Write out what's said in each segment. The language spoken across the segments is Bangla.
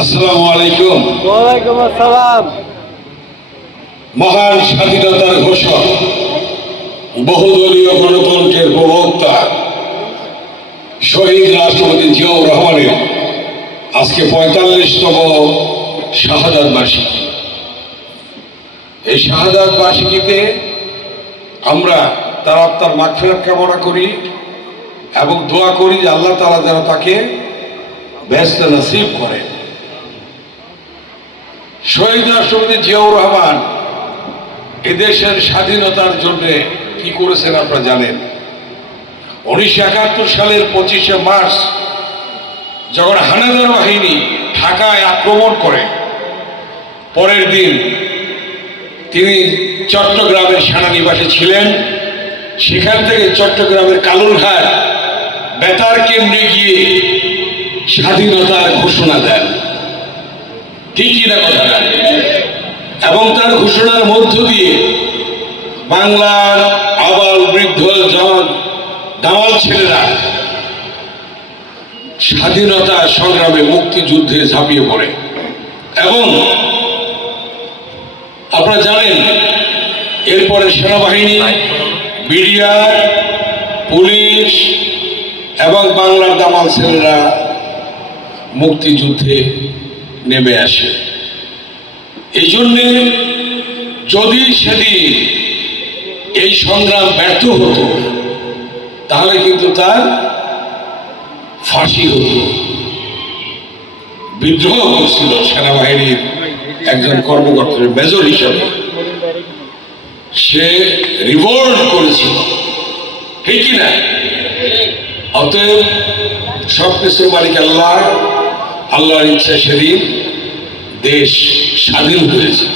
আসসালামু আলাইকুম। ওয়ালাইকুম আসসালাম। মহান স্বাধীনতার ঘোষক, বহুদলীয় গণতন্ত্রের প্রবক্তা শহীদ রাষ্ট্রপতি জিয়াউর রহমানের আজকে ৪৫তম শাহাদাত বার্ষিকী। এই শাহাদাত বার্ষিকীতে আমরা তার আত্মার মাগফিরাত কামনা করি এবং দোয়া করি যে আল্লাহ তাআলা যেন তাকে বেহেশত নসিব করেন। শহীদ রাষ্ট্রপতি জিয়াউর রহমান এদেশের স্বাধীনতার জন্য কি করেছেন আপনারা জানেন। 1971 সালের 25শে মার্চ যখন হানাদার বাহিনী ঢাকায় আক্রমণ করে, পরের দিন তিনি চট্টগ্রামের সেনানিবাসে ছিলেন। সেখান থেকে চট্টগ্রামের কালুরঘাট বেতার কেন্দ্রে গিয়ে স্বাধীনতার ঘোষণা দেন। ঠিক কিনা কথাটা? এবং তার ঘোষণার মধ্য দিয়ে বাংলার আবাল বৃদ্ধ দামাল ছেলেরা স্বাধীনতা সংগ্রামে মুক্তিযুদ্ধে ঝাঁপিয়ে পড়ে। এবং আপনারা জানেন এরপরে সেনাবাহিনী, বিডিআর, পুলিশ এবং বাংলার দামাল ছেলেরা মুক্তিযুদ্ধে নেমে আসে। এই জন্যে যদি সেদিন এই সংগ্রাম ব্যর্থ হতো তাহলে কিন্তু তার ফাঁসি হতো। বিদ্রোহ করছিল সেনাবাহিনীর একজন কর্মকর্তার মেজর হিসাবে, সে রিভোল্ট করেছিল। ঠিক কিনা? অতএব সবকিছুর মালিক আল্লাহ, আল্লাহর ইচ্ছা সেদিন দেশ স্বাধীন হয়েছে।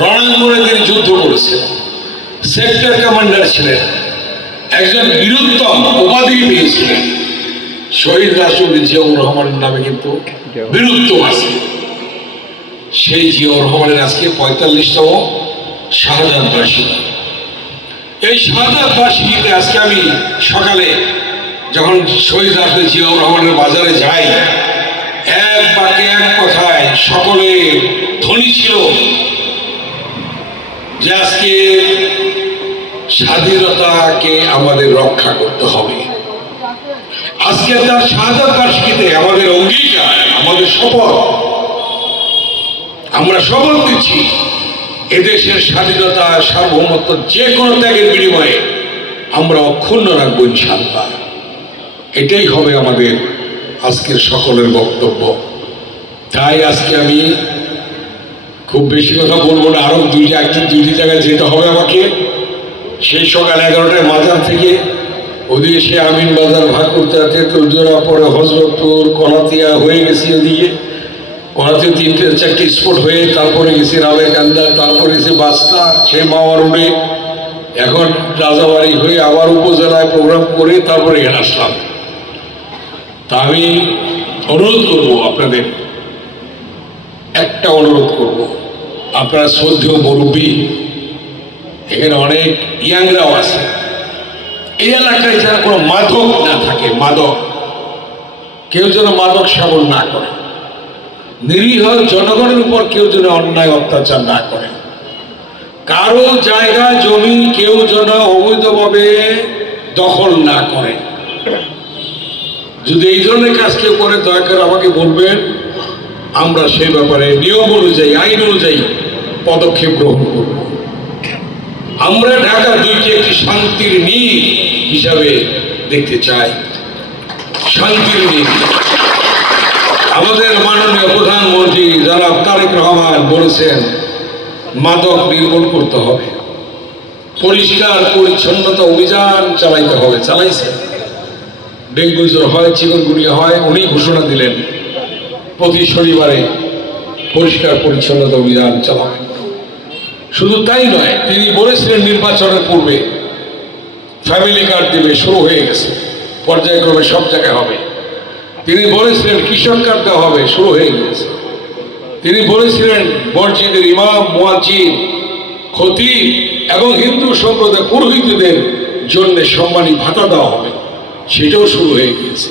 রণাঙ্গনে তিনি যুদ্ধ করেছেন, সেক্টর কমান্ডার ছিলেন, একজন বীরুত্তম উপাধি পেয়েছিলেন। শহীদ রাষ্ট্রপতি জিয়াউর রহমানের নামে কিন্তু বীরুত্তম আছে। সেই জিয়াউর রহমানের আজকে ৪৫তম শাহাদাত বার্ষিকী। এই শাহাদাত বার্ষিকীতে আজকে আমি সকালে যখন শহীদ রাষ্ট্রপতি জিয়াউর রহমানের বাজারে যাই, এক বাক্যে এক কথায় সকলে ধ্বনি ছিল যে আজকে স্বাধীনতাকে আমাদের রক্ষা করতে হবে। আজকে তার শাহাদাত বার্ষিকীতে আমাদের অঙ্গীকার, আমাদের শপথ, আমরা শপথ দিচ্ছি এদেশের স্বাধীনতা সার্বভৌমত্ব যে কোনো ত্যাগের বিনিময়ে আমরা অক্ষুণ্ণ রাখবো ইনশাআল্লাহ। এটাই হবে আমাদের আজকের সকলের বক্তব্য। তাই আজকে আমি খুব বেশি কথা বলবো না, আরো দুইটি জায়গায় যেতে হবে আমাকে। সেই সকাল 11টায় মাজার থেকে ওদিকে সে আমিন বাজার ভাগ করতে আছে, তোজোড়া, পরে হজরতপুর, কলাতিয়া হয়ে গেছি, ওদিকে কলাতিয়া 3-4টি স্পট হয়ে তারপরে গেছি রাবেরকান্দা, তারপরে গেছি বাস্তা, সেই মাওয়া রোডে, এখন রাজাবাড়ি হয়ে আবার উপজেলায় প্রোগ্রাম করে তারপরে এখানে আসলাম। তা আমি অনুরোধ করবো আপনাদের, একটা অনুরোধ করব, আপনারা শ্রদ্ধেয় মুরব্বী, এখানে অনেক ইয়াংরাও আছে, এই এলাকায় যেন কোনো মাদক না থাকে, মাদক কেউ যেন মাদক সেবন না করে, নিরীহ জনগণের উপর কেউ যেন অন্যায় অত্যাচার না করে, কারো জায়গা জমি কেউ যেন অবৈধভাবে দখল না করে। যদি এই ধরনের কাজ কেউ করে দয়া করে আমাকে বলবেন, আমরা সেই ব্যাপারে নিয়ম অনুযায়ী, আইন অনুযায়ী পদক্ষেপ গ্রহণ করব। আমরা ঢাকা দুইটি একটি শান্তির নীড় হিসাবে দেখতে চাই। শান্তির নীড়। আমাদের মাননীয় প্রধানমন্ত্রী জনাব তারেক রহমান বলেছেন মাদক নির্মূল করতে হবে, পরিষ্কার পরিচ্ছন্নতা অভিযান চালাইতে হবে, চালাইছেন। ডেঙ্গু জ্বর হয়, চিকনগুনিয়া হয়, উনি ঘোষণা দিলেন প্রতি শনিবারে পরিষ্কার পরিচ্ছন্নতা অভিযান চালাবেন। শুধু তাই নয়, তিনি বলেছিলেন নির্বাচনের পূর্বে ফ্যামিলি কার্ড দেবে, শুরু হয়ে গেছে, পর্যায়ক্রমে সব জায়গায় হবে। তিনি বলেছিলেন কৃষক কার্ড দেওয়া হবে, শুরু হয়ে গেছে। তিনি বলেছিলেন মসজিদের ইমাম, মুয়াজ্জিন, খতিব এবং হিন্দু সম্প্রদায় পুরোহিতদের জন্য সম্মানী ভাতা দেওয়া হবে, সেটাও শুরু হয়ে গিয়েছে।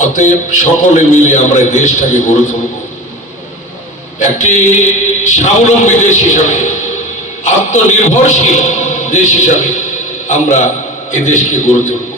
অতএব সকলে মিলে আমরা এই দেশটাকে গড়ে তুলব একটি স্বাবলম্বী দেশ হিসাবে, আত্মনির্ভরশীল দেশ হিসাবে আমরা এই দেশকে গড়ে তুলব।